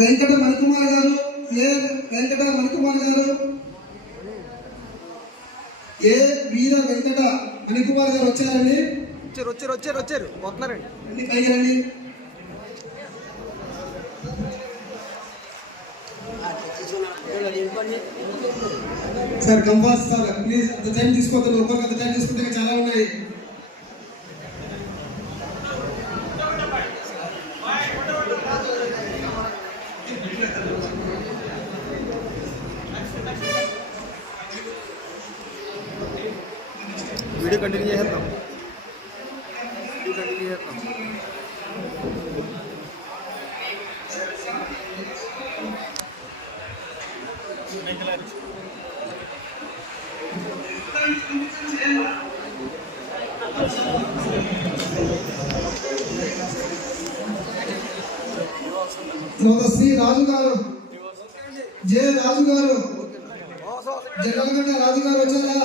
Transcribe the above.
వెంకట మణికుమార్ గారు, ఏ వెంకట మణికుమార్ గారు, ఏ వీర వెంకట మణికుమార్ గారు వచ్చారండి. వచ్చారు వస్తున్నారండి. పైకి రండి. సార్ కంపాస్ సార్ ప్లీజ్ అంత టైం తీసుకోవద్దు. లోపలికి అంత టైం తీసుకుంటే చాలా ఉన్నాయి. వీడియో కంటిన్యూ చేద్దాం. శ్రీ రాజు గారు, జే రాజు గారు, జగన్గడ్డ రాజు గారు వచ్చారా?